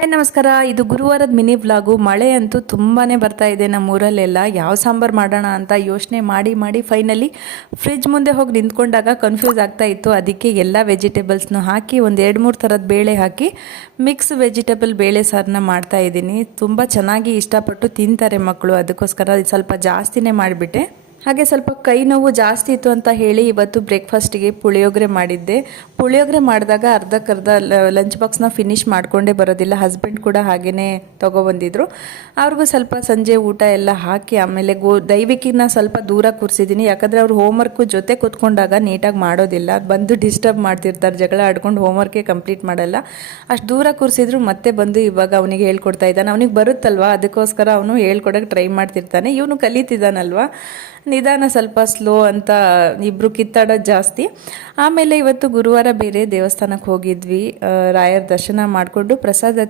ನಮಸ್ಕಾರ. ಇದು ಗುರುವಾರದ mini vlog. ಮಳೆ ಅಂತೂ ತುಂಬಾ ಬರ್ತಾ ಇದೆ ನಮ್ಮೂರಲ್ಲೆಲ್ಲ. ಯಾವ ಸಾಂಬಾರು ಮಾಡೋಣ ಅಂತ ಯೋಚನೆ ಮಾಡಿ ಫೈನಲಿ ಫ್ರಿಜ್ ಮುಂದೆ ಹೋಗಿ ನಿಂತ್ಕೊಂಡಾಗ ಕನ್ಫ್ಯೂಸ್ ಆಗ್ತಾ ಇತ್ತು. ಅದಕ್ಕೆ ಎಲ್ಲ ವೆಜಿಟೇಬಲ್ಸ್ನು ಹಾಕಿ ಒಂದು 2-3 ಥರದ ಬೇಳೆ ಹಾಕಿ ಮಿಕ್ಸ್ ವೆಜಿಟೇಬಲ್ ಬೇಳೆ ಸಾರನ್ನ ಮಾಡ್ತಾ ಇದ್ದೀನಿ. ತುಂಬ ಚೆನ್ನಾಗಿ ಇಷ್ಟಪಟ್ಟು ತಿಂತಾರೆ ಮಕ್ಕಳು. ಅದಕ್ಕೋಸ್ಕರ ಸ್ವಲ್ಪ ಜಾಸ್ತಿನೇ ಮಾಡಿಬಿಟ್ಟೆ. ಹಾಗೆ ಸ್ವಲ್ಪ ಕೈ ನೋವು ಜಾಸ್ತಿ ಇತ್ತು ಅಂತ ಹೇಳಿ ಇವತ್ತು ಬ್ರೇಕ್ಫಾಸ್ಟಿಗೆ ಪುಳಿಯೋಗರೆ ಮಾಡಿದ್ದೆ. ಪುಳಿಯೋಗರೆ ಮಾಡಿದಾಗ ಅರ್ಧಕ್ಕರ್ಧ ಲಂಚ್ ಬಾಕ್ಸ್ನ ಫಿನಿಷ್ ಮಾಡಿಕೊಂಡೇ ಬರೋದಿಲ್ಲ. ಹಸ್ಬೆಂಡ್ ಕೂಡ ಹಾಗೇ ತೊಗೊಬಂದಿದ್ರು. ಅವ್ರಿಗೂ ಸ್ವಲ್ಪ ಸಂಜೆ ಊಟ ಎಲ್ಲ ಹಾಕಿ ಆಮೇಲೆ ದೈವಿಕಿನ ಸ್ವಲ್ಪ ದೂರ ಕೂರಿಸಿದ್ದೀನಿ. ಯಾಕಂದರೆ ಅವ್ರು ಹೋಮ್ವರ್ಕು ಜೊತೆ ಕೂತ್ಕೊಂಡಾಗ ನೀಟಾಗಿ ಮಾಡೋದಿಲ್ಲ, ಬಂದು ಡಿಸ್ಟರ್ಬ್ ಮಾಡ್ತಿರ್ತಾರೆ, ಜಗಳ ಆಡ್ಕೊಂಡು ಹೋಮ್ವರ್ಕೇ ಕಂಪ್ಲೀಟ್ ಮಾಡಲ್ಲ. ಅಷ್ಟು ದೂರ ಕೂರಿಸಿದ್ರು ಮತ್ತೆ ಬಂದು ಇವಾಗ ಅವನಿಗೆ ಹೇಳ್ಕೊಡ್ತಾ ಇದ್ದಾನೆ. ಅವನಿಗೆ ಬರುತ್ತಲ್ವ, ಅದಕ್ಕೋಸ್ಕರ ಅವನು ಹೇಳ್ಕೊಡೋಕ್ಕೆ ಟ್ರೈ ಮಾಡ್ತಿರ್ತಾನೆ. ಇವನು ಕಲಿತಿದ್ದಾನಲ್ವ, ನಿಧಾನ ಸ್ವಲ್ಪ ಸ್ಲೋ ಅಂತ ಇಬ್ಬರು ಕಿತ್ತಾಡೋದು ಜಾಸ್ತಿ. ಆಮೇಲೆ ಇವತ್ತು ಗುರುವಾರ ಬೇರೆ ದೇವಸ್ಥಾನಕ್ಕೆ ಹೋಗಿದ್ವಿ. ರಾಯರ ದರ್ಶನ ಮಾಡಿಕೊಂಡು ಪ್ರಸಾದ